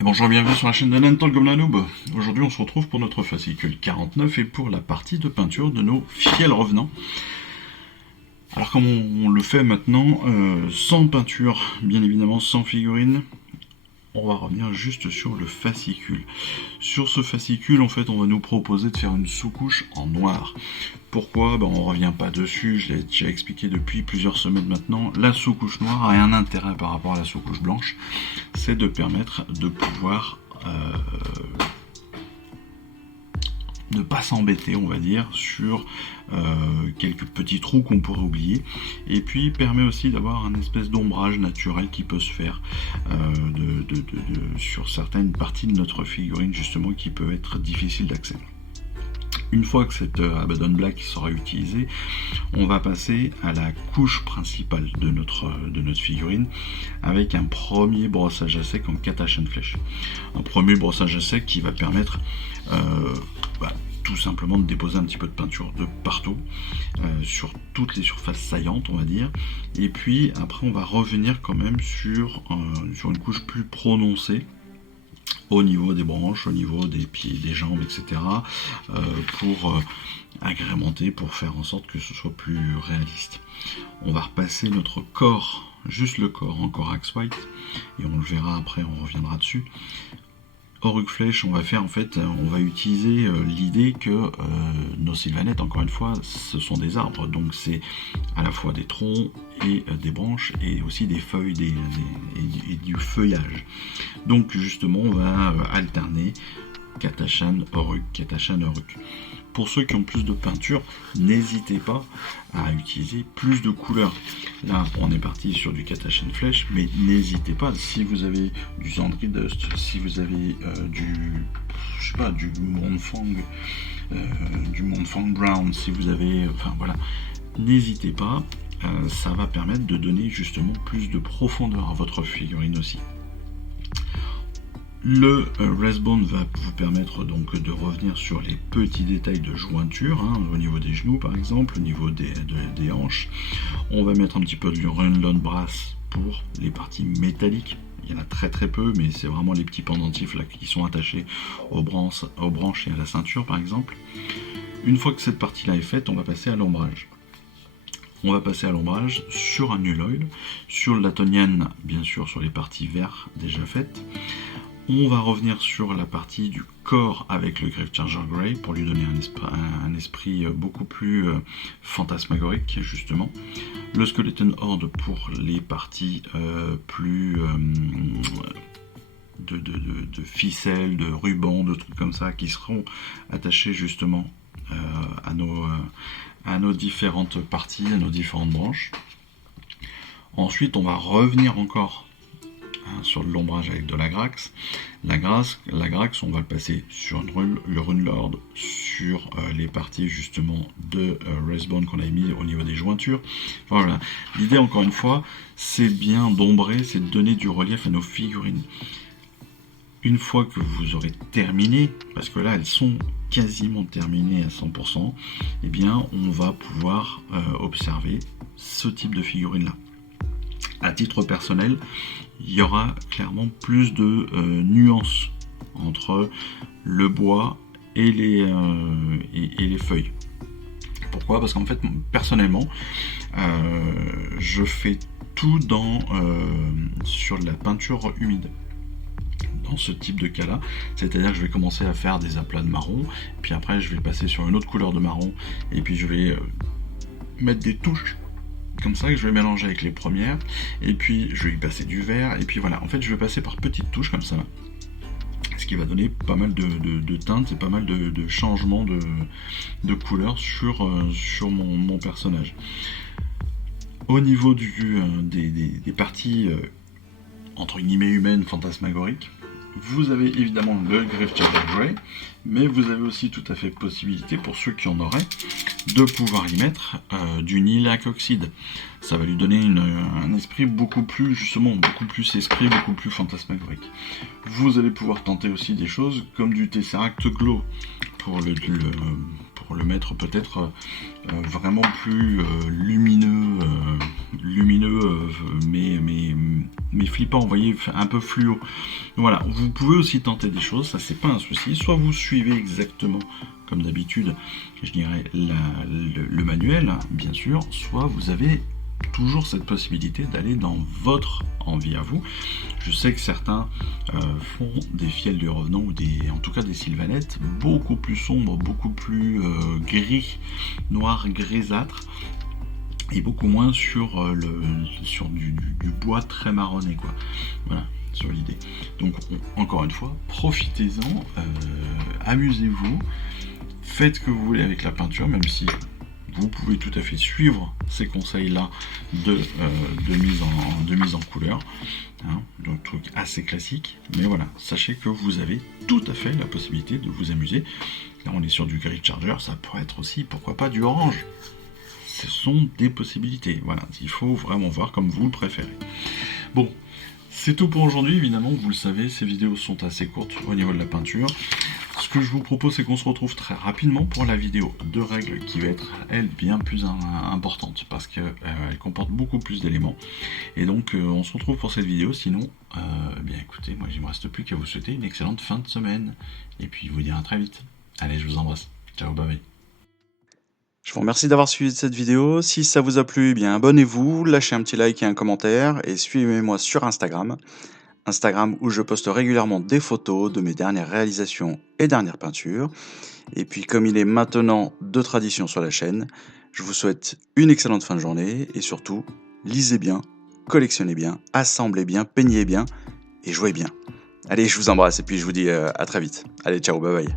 Et bonjour et bienvenue sur la chaîne de Nental comme la noob. Aujourd'hui on se retrouve pour notre fascicule 49 et pour la partie de peinture de nos fidèles revenants. Alors comme on le fait maintenant, sans peinture, bien évidemment sans figurine, on va revenir juste sur le fascicule. Sur ce fascicule, en fait, on va nous proposer de faire une sous-couche en noir. Pourquoi? On ne revient pas dessus, je l'ai déjà expliqué depuis plusieurs semaines maintenant. La sous-couche noire a un intérêt par rapport à la sous-couche blanche, c'est de permettre de pouvoir ne pas s'embêter, on va dire, sur quelques petits trous qu'on pourrait oublier, et puis permet aussi d'avoir un espèce d'ombrage naturel qui peut se faire sur certaines parties de notre figurine, justement, qui peut être difficile d'accès. Une fois que cette Abaddon Black sera utilisée, on va passer à la couche principale de notre figurine avec un premier brossage à sec en Catach and Flesh. Un premier brossage à sec qui va permettre tout simplement de déposer un petit peu de peinture de partout, sur toutes les surfaces saillantes, on va dire. Et puis après on va revenir quand même sur une couche plus prononcée au niveau des branches, au niveau des pieds, des jambes, etc. Pour agrémenter, pour faire en sorte que ce soit plus réaliste. On va repasser notre corps, juste le corps en Corax White, et on le verra après, on reviendra dessus. Auruk Flèche, on va utiliser l'idée que nos sylvanettes, encore une fois, ce sont des arbres, donc c'est à la fois des troncs et des branches, et aussi des feuilles et du feuillage. Donc justement, on va alterner Catachan, Auruk, Catachan, Auruk. Pour ceux qui ont plus de peinture, n'hésitez pas à utiliser plus de couleurs. Là, on est parti sur du Catach and Flesh, mais n'hésitez pas, si vous avez du Sandry Dust, si vous avez du Montfang Brown, si vous avez, n'hésitez pas, ça va permettre de donner justement plus de profondeur à votre figurine aussi. Le Resbone va vous permettre donc de revenir sur les petits détails de jointure, au niveau des genoux par exemple, au niveau des hanches. On va mettre un petit peu de Runelon Brass pour les parties métalliques. Il y en a très très peu, mais c'est vraiment les petits pendentifs là qui sont attachés aux branches et à la ceinture par exemple. Une fois que cette partie là est faite, on va passer à l'ombrage. On va passer à l'ombrage sur un Null Oil, sur le Latonian, bien sûr sur les parties vertes déjà faites. On va revenir sur la partie du corps avec le Grave Charger Grey pour lui donner un esprit beaucoup plus fantasmagorique, justement. Le Skeleton Horde pour les parties plus de ficelles, de rubans, de trucs comme ça qui seront attachés justement à nos différentes parties, à nos différentes branches. Ensuite, on va revenir encore sur l'ombrage avec de la Grax. La Grax, on va le passer sur le Runelord, sur les parties justement de Resbone qu'on a mis au niveau des jointures. Voilà. L'idée, encore une fois, c'est bien d'ombrer, c'est de donner du relief à nos figurines. Une fois que vous aurez terminé, parce que là elles sont quasiment terminées à 100%, eh bien on va pouvoir observer ce type de figurine là. À titre personnel, il y aura clairement plus de nuances entre le bois et les feuilles. Pourquoi? Parce qu'en fait, personnellement, je fais tout sur de la peinture humide. Dans ce type de cas là, c'est-à-dire que je vais commencer à faire des aplats de marron, puis après je vais passer sur une autre couleur de marron, et puis je vais mettre des touches comme ça que je vais mélanger avec les premières, et puis je vais y passer du vert, et puis voilà, en fait je vais passer par petites touches comme ça, ce qui va donner pas mal de teintes et pas mal de changements de couleurs sur mon personnage. Au niveau des parties entre guillemets humaines fantasmagoriques, vous avez évidemment le Grave Charger Grey, mais vous avez aussi tout à fait possibilité, pour ceux qui en auraient, de pouvoir y mettre du Nihilakh Oxide. Ça va lui donner un esprit beaucoup plus fantasmagorique. Vous allez pouvoir tenter aussi des choses comme du Tesseract Glow pour pour le mettre peut-être vraiment plus lumineux, mais flippant, vous voyez, un peu fluo. Voilà, vous pouvez aussi tenter des choses, ça c'est pas un souci. Soit vous suivez exactement comme d'habitude, je dirais, le manuel, bien sûr, soit vous avez toujours cette possibilité d'aller dans votre envie à vous. Je sais que certains font des fiels du revenant ou en tout cas des sylvanettes beaucoup plus sombres, beaucoup plus gris, noir, grisâtre, et beaucoup moins sur du bois très marronné, quoi. Voilà, sur l'idée. Donc encore une fois, profitez-en, amusez-vous, faites ce que vous voulez avec la peinture, même si vous pouvez tout à fait suivre ces conseils-là de mise en couleur. Hein, donc truc assez classique, mais voilà, sachez que vous avez tout à fait la possibilité de vous amuser. Là on est sur du gris charger, ça pourrait être aussi, pourquoi pas, du orange. Ce sont des possibilités, voilà, il faut vraiment voir comme vous le préférez. Bon, c'est tout pour aujourd'hui, évidemment, vous le savez, ces vidéos sont assez courtes au niveau de la peinture. Ce que je vous propose, c'est qu'on se retrouve très rapidement pour la vidéo de règles qui va être, elle, bien plus importante parce qu'elle comporte beaucoup plus d'éléments. Et donc, on se retrouve pour cette vidéo. Sinon, bien écoutez, moi, il ne me reste plus qu'à vous souhaiter une excellente fin de semaine. Et puis, vous dire à très vite. Allez, je vous embrasse. Ciao, bye bye. Je vous remercie d'avoir suivi cette vidéo. Si ça vous a plu, eh bien abonnez-vous, lâchez un petit like et un commentaire et suivez-moi sur Instagram. Instagram où je poste régulièrement des photos de mes dernières réalisations et dernières peintures. Et puis comme il est maintenant de tradition sur la chaîne, je vous souhaite une excellente fin de journée et surtout, lisez bien, collectionnez bien, assemblez bien, peignez bien et jouez bien. Allez, je vous embrasse et puis je vous dis à très vite. Allez, ciao, bye bye.